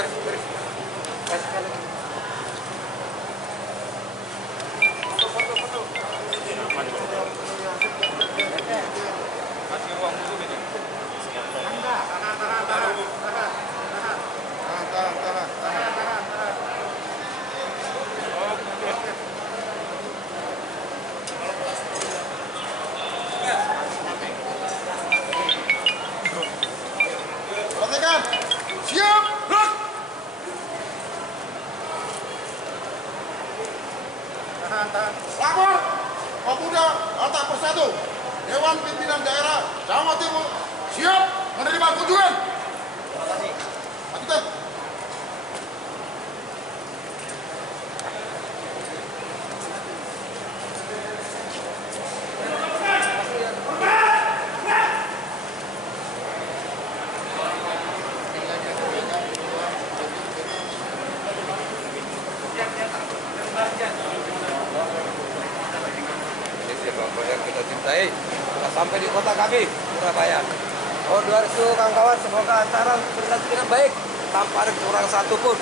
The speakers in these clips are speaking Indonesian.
Kasih ruang dulu ini. Perhatikan, siap, gerak. Lapor, pemuda Batak Persatu, Dewan Pimpinan Daerah Jawa Timur, siap menerima kunjungan. Lanjutkan. Yang kita cintai telah sampai di kota kami, Surabaya. Oh, kawan-kawan, semoga acara berjalan dengan baik tanpa ada kurang satu pun.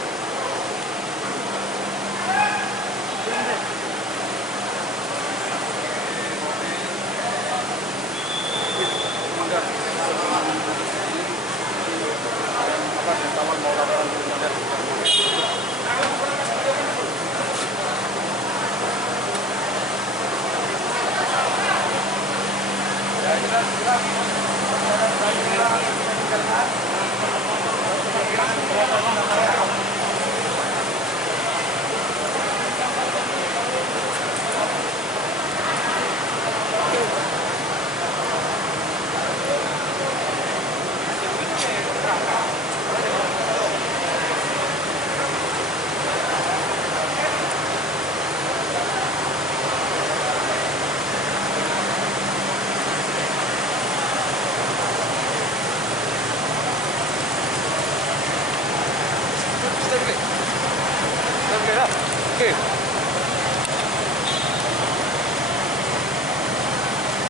Oke.